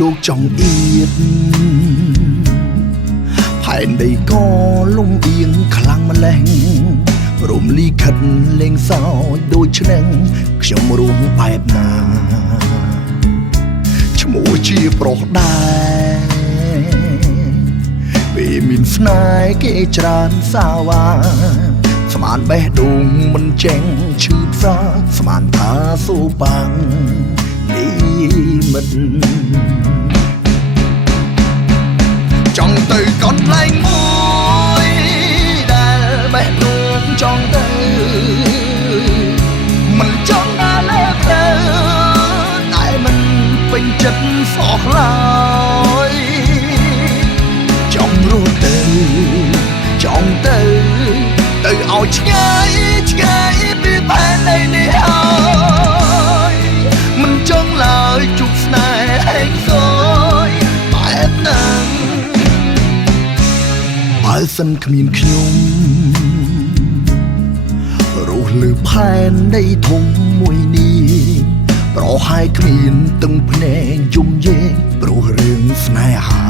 លោកចង់អៀតផែនដីក៏លំអៀងខ្លាំងម្លេះរំលីខិតលេងសើចដូចឆ្នឹងខ្ញុំរួមបែបណាឈ្មោះជាប្រុសដែរពេលមានស្នេហ៍គេច្រើនសាវ៉ាស្មានបេះដូងមិនចេញឈឺផ្សាស្មានថាសូបាំងនេះមិនចង់ទៅកន្លែងមួយដែលបេះដូងចង់ទៅមិនចង់ដើរលើទៅតែមិនពេញចិត្តសោះឡើយចង់រស់ទៅចង់ទៅឲ្យឆ្ងាយឆ្ងាយពីផែនដីនេះហើយមិនចង់ឡើយជប់ស្នេហ៍ហេងសូយបែបហ្នឹងបើសិនគ្មានខ្ញុំរស់លើផែនដីធំមួយនេះប្រហែលគ្មានទឹកភ្នែកយំយេព្រោះរឿងស្នេហា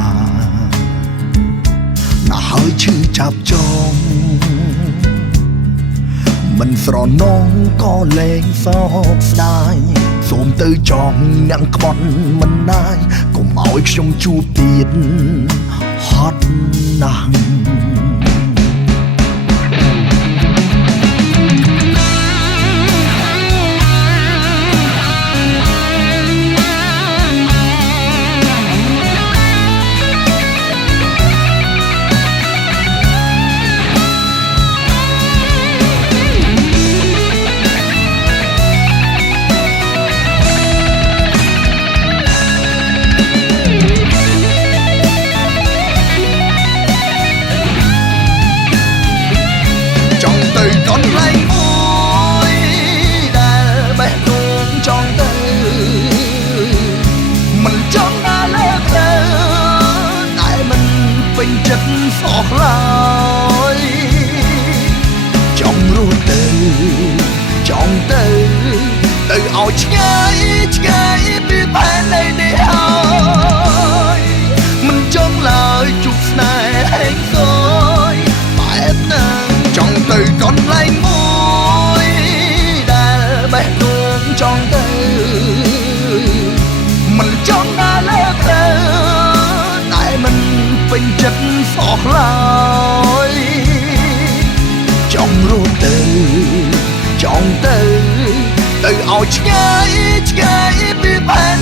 ណាស់ហើយឈឺចាប់ចងមិនស្រណងក៏លែងសោកស្ដាយសូមទៅចងអ្នកក្បត់មិនដាច់កុំឲ្យខ្ញុំជួបទៀតហត់ណាស់សោះឡើយចង់រស់ទៅចង់ទៅឲ្យឆ្ងាយឆ្ងាយពីផែនដីនេះហើយមិនចង់ឡើយជប់ស្នេហ៍ហេងសូយបែបហ្នឹងចង់ទៅកន្លែងមួយដែលបេះដូងចង់ទៅមិនចង់ដើរលើទៅតែមិនពេញចិត្តសោះឡើយចង់រស់ទៅចង់ទៅឲ្យឆ្ងាយឆ្ងាយពីផែន